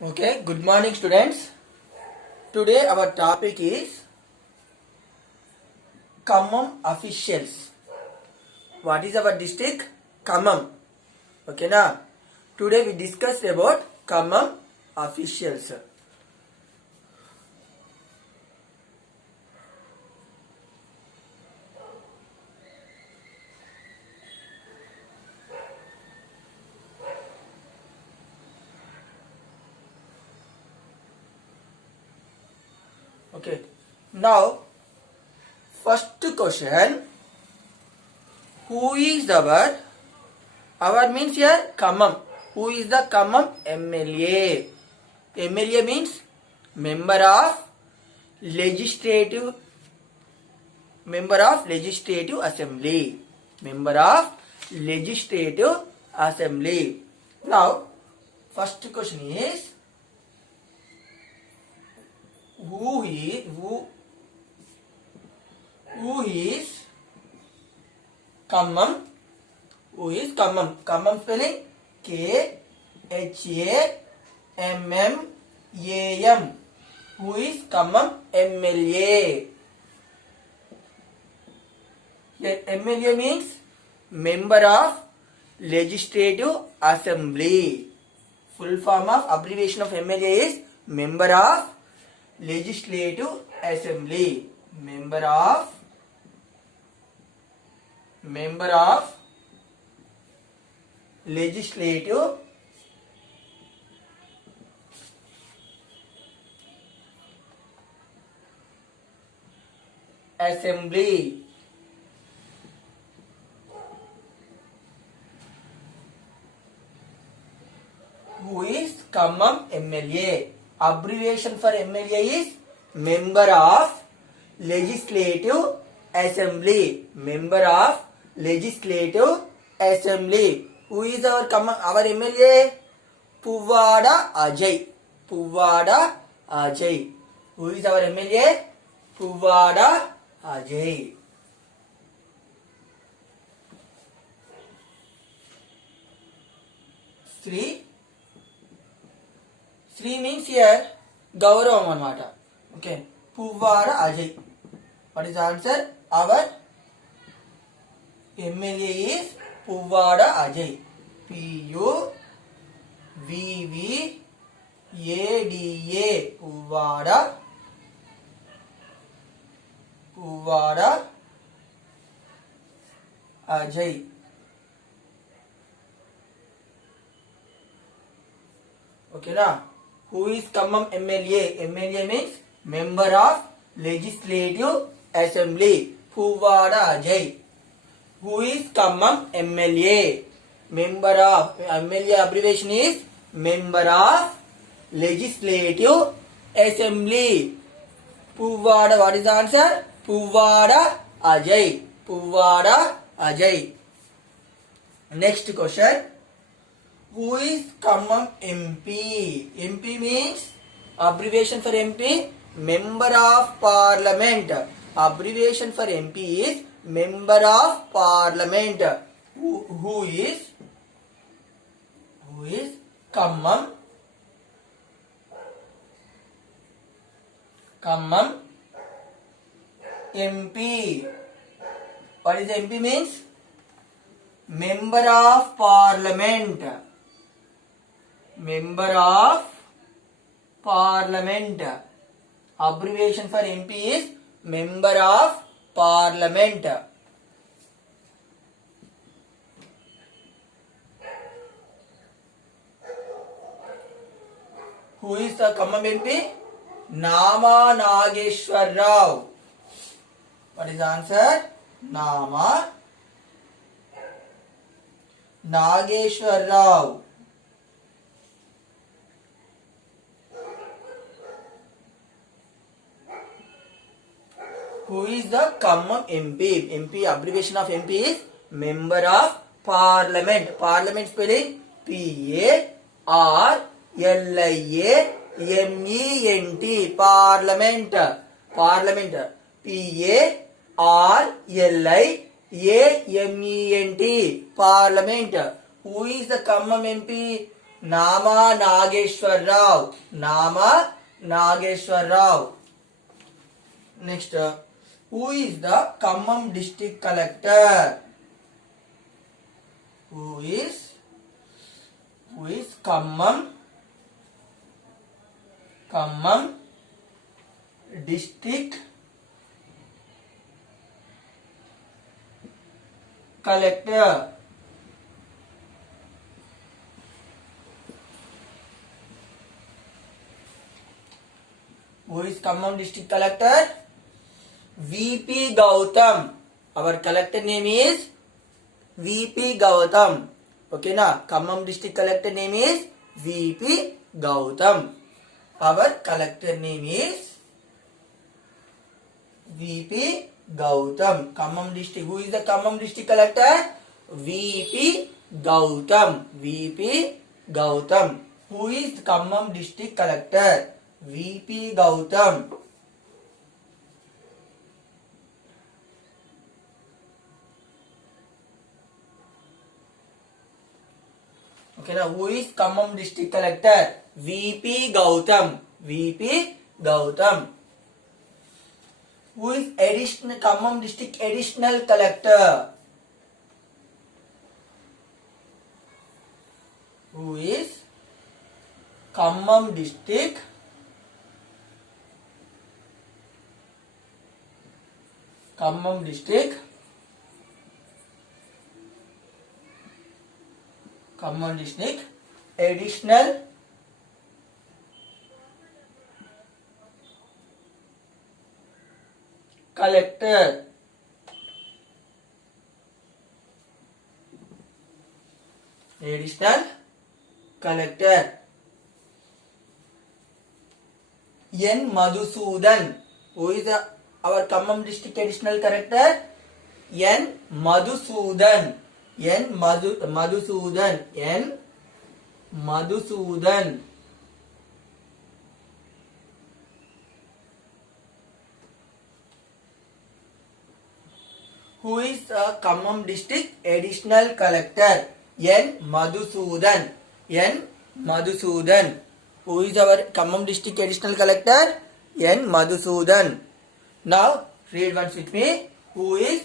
Okay, good morning students. Today our topic is Khammam officials. What is our district? Khammam. Okay na? Today we discussed about Khammam officials. Okay. Now first question, who is our means here Khammam. Who is the Khammam MLA? MLA means member of legislative assembly. Member of legislative assembly. Now first question is, who is Khammam? Who is Khammam? Khammam spelling Khammam. Who is Khammam MLA? Here MLA means member of legislative assembly. Full form of abbreviation of MLA is member of legislative assembly. Member of legislative assembly. Who is Khammam MLA? Abbreviation for MLA is member of legislative assembly. Member of legislative assembly. Who is our MLA? Puvvada Ajay. Who is our MLA? Puvvada Ajay. Three means here Gauravam anamata. Okay. Puvvada Ajay. What is the answer? Our MLA is Puvvada Ajay. Puvvada. Puvvada Ajay. Okay na? Who is Khammam MLA? MLA means member of legislative assembly. Puvvada Ajay. Who is Khammam MLA? Member of MLA abbreviation is member of legislative assembly. Puvvada. What is the answer? Puvvada Ajay. Puvvada Ajay. Next question. Who is Khammam MP? MP means abbreviation for MP, member of parliament. Abbreviation for MP is member of parliament. Who is Khammam MP? What is MP means? Member of parliament. Member of parliament. Abbreviation for MP is member of parliament. Who is the Khammam MP? Nama Nageshwar Rao. What is the answer? Nama Nageshwar Rao. Who is the Khammam MP? MP abbreviation of MP is member of parliament. Parliament spelling PARLIAMENT. Parliament. PARLIAMENT. Parliament. Who is the Khammam MP? Nama Nageshwar Rao. Nama Nageshwar Rao. Next, who is the Khammam district collector? Who is Khammam district collector? Who is Khammam district collector? VP Gautam. Our collector name is VP Gautam. Okay na? Khammam district collector name is VP Gautam. Our collector name is VP Gautam. Khammam district. Who is the Khammam district collector? VP Gautam. VP Gautam. Who is the Khammam district collector? VP Gautam. Okay, now who is Khammam district collector? VP Gautam. VP Gautam. Who is Khammam district additional collector? Who is Khammam district additional collector? Additional collector. N. Madhusudan. Who is our Khammam district additional collector? N. Madhusudan. N. Madhusudan. N. Madhusudan. Who is Khammam district additional collector? N. Madhusudan. N. Madhusudan. Who is our Khammam district additional collector? N. Madhusudan. Now read once with me. Who is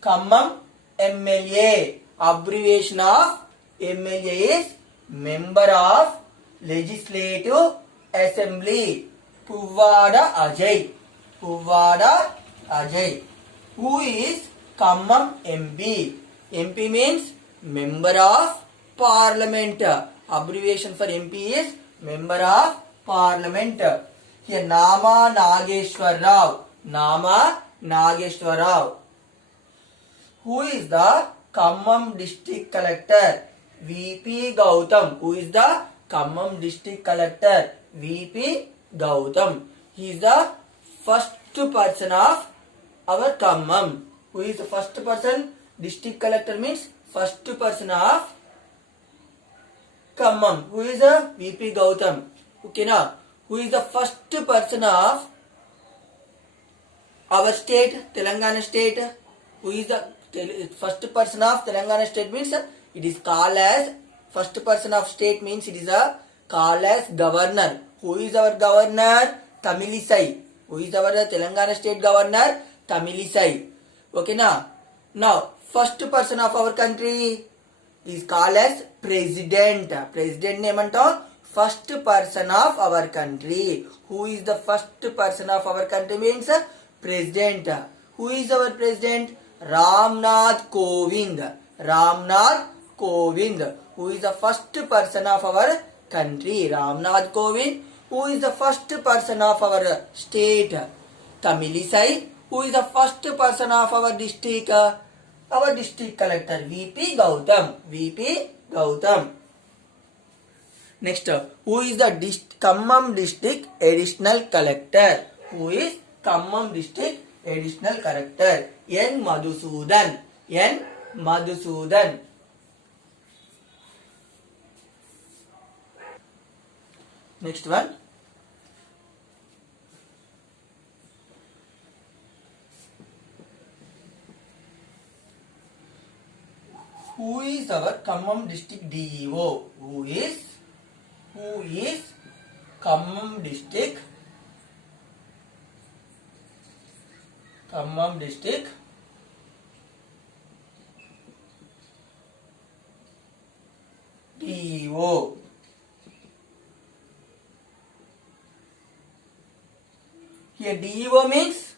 Khammam MLA? Abbreviation of MLA is Member of Legislative Assembly. Puvvada Ajay. Puvvada Ajay. Who is Khammam MP? MP means Member of Parliament. Abbreviation for MP is Member of Parliament. Here Nama Nageshwar Rao. Nama Nageshwar Rao. Who is the Khammam district collector? VP Gautam. Who is the Khammam district collector? VP Gautam. He is the first person of our Khammam. Who is the first person? District collector means first person of Khammam. Who is the VP Gautam? Okay na? Who is the first person of our state, Telangana state? Who is the first person of Telangana state means it is called as first person of state means it is called as governor. Who is our governor? Tamilisai. Who is our Telangana state governor? Tamilisai. Okay na? Now first person of our country is called as president. President name antam first person of our country. Who is the first person of our country means president. Who is our president? Ramnath Kovind. Ramnath Kovind. Who is the first person of our country? Ramnath Kovind. Who is the first person of our state? Tamilisai. Who is the first person of our district? Our district collector VP Gautam. VP Gautam. Next, who is the Khammam district additional collector? Who is Khammam district additional collector? N. Madhusudan. N. Madhusudan. Next one. Who is our Khammam district DEO? Who is Who is Khammam district DO. Here DO means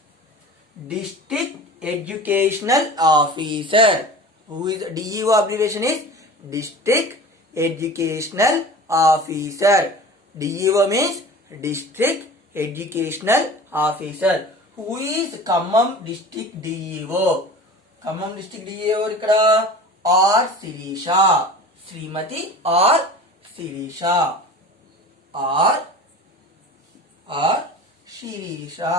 District Educational Officer. Who is DEO abbreviation is District Educational Officer. DEO means District Educational Officer. Who is Khammam District DEO? Khammam District DEO ఇక్కడ R Sirisha. Shrimati R Sirisha. R Shirisha.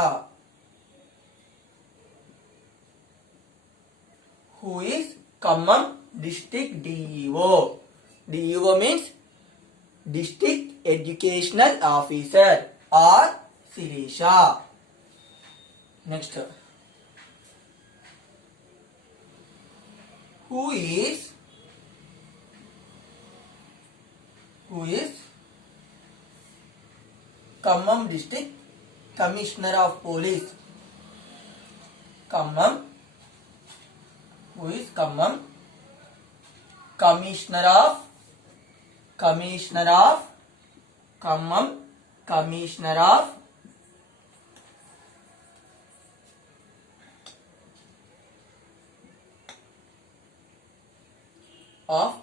Who is Khammam District DEO? DEO means District Educational Officer. R Sirisha. Next. Who is Khammam District Commissioner of Police? Who is Khammam Commissioner of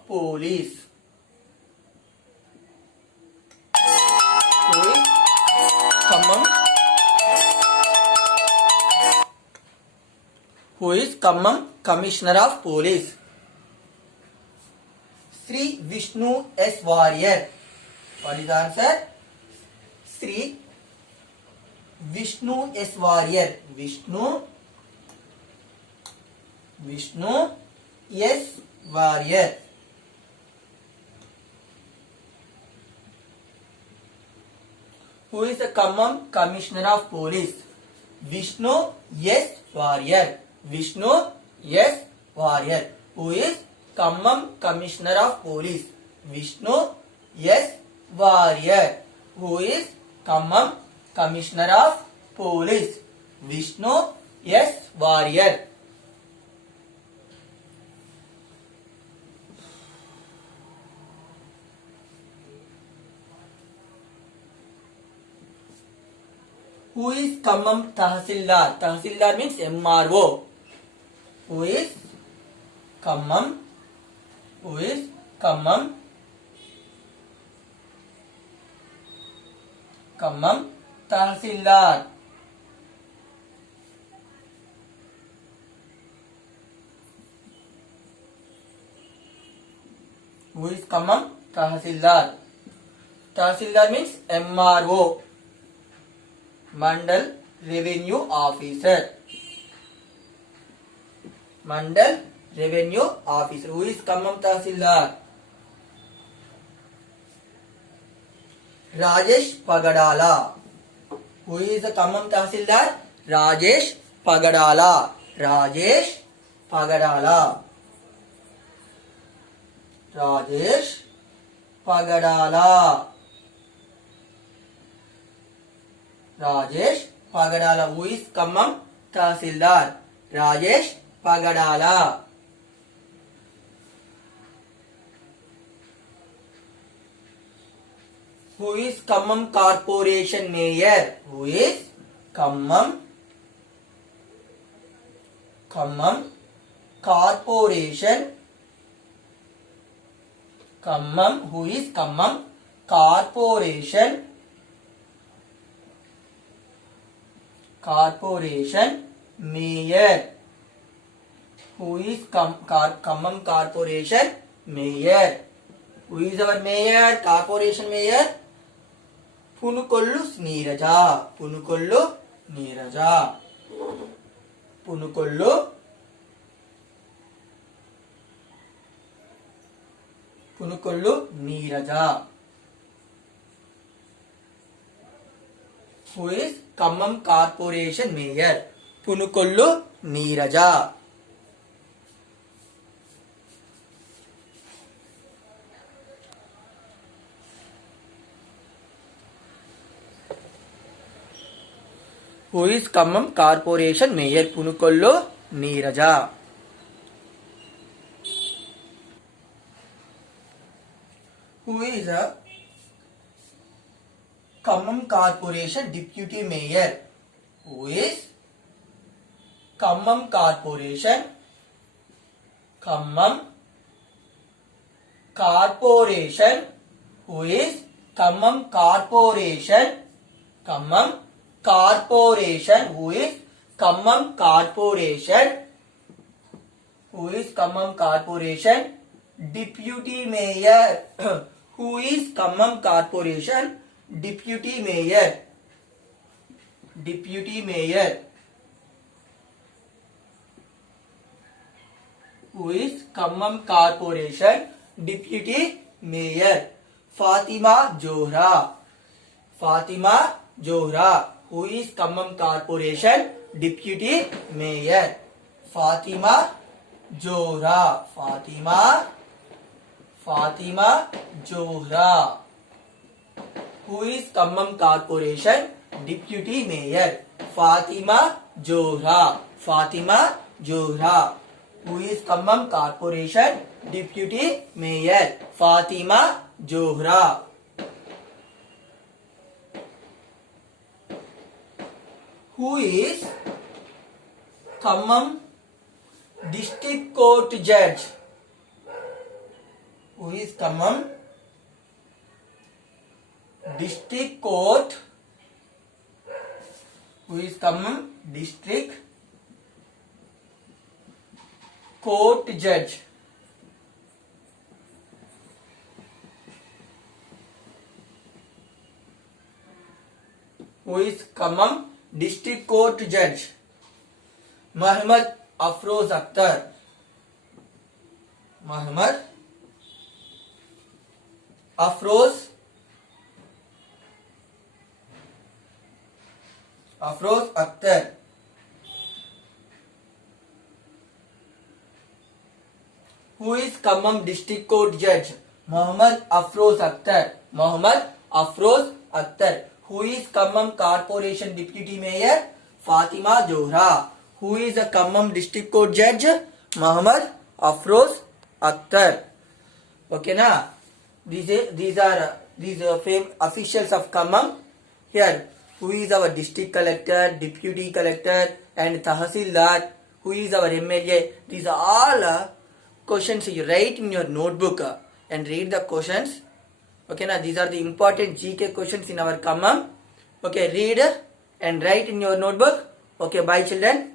Police? Who is Khammam Commissioner of Police? Sri Vishnu S. Warrior. What is the answer? Sri Vishnu S. Warrior. Vishnu S. Warrior. Who is the Khammam Commissioner of Police? Vishnu S. Warrior. Vishnu S. Warrior. Who is Khammam Commissioner of Police? Vishnu S. Warrior. Who is Khammam Commissioner of Police? Vishnu S. Warrior. Who is Khammam Tahsildar? Tahsildar means MRO. Who is Khammam Tahsildar? Who is Khammam Tahsildar? Tahsildar means MRO. Mandal Revenue Officer. Mandal Revenue Officer. Who is Khammam Tahsildar? Rajesh Pagadala. Who is the Khammam Tahsildar? Rajesh Pagadala. Rajesh Pagadala. Rajesh Pagadala. Rajesh Pagadala. Who is Khammam Tahsildar? Rajesh Pagadala. Who is Khammam Corporation Mayor? Who is Khammam Corporation? Who is Khammam Corporation Mayor? Who is Khammam Corporation Mayor? Who is our mayor? Corporation Mayor? Punukollu Neeraja. Punukollu Neeraja. Punukollu Neeraja. Who is Khammam Corporation Mayor? Punukollu Neeraja. Who is Khammam Corporation Mayor? Punukollu Neeraja. Who is a Khammam Corporation Deputy Mayor? Who is Khammam Corporation? Khammam Corporation. Who is Khammam Corporation? Khammam Corporation. Who is Khammam Corporation? Who is Khammam Corporation? Deputy Mayor. Who is Khammam Corporation? Deputy Mayor. Deputy Mayor. Who is Khammam Corporation Deputy Mayor? Fatima Johra. Fatima Johra. Who is Khammam Corporation Deputy Mayor? Fatima Johra. Fatima Johra. Who is Khammam Corporation Deputy Mayor? Fatima Johra. Fatima Johra. Who is Khammam Corporation Deputy Mayor? Fatima Johra. Who is Khammam District Court Judge? Who is Khammam District Court? Who is Khammam District Court Judge? Who is Khammam District Court Judge? Muhammad Afroz Akhtar. Muhammad Afroz Akhtar. Who is Khammam District Court Judge? Muhammad Afroz Akhtar. Muhammad Afroz Akhtar. Who is Khammam Corporation Deputy Mayor? Fatima Johra. Who is the Khammam District Court Judge? Muhammad Afroz Akhtar. Okay na? These are officials of Khammam. Here, who is our district collector, deputy collector, and Tahsildar? Who is our MLA? These are all questions you write in your notebook and read the questions. Okay na? These are the important GK questions in our Khammam. Okay, read and write in your notebook. Okay, bye children.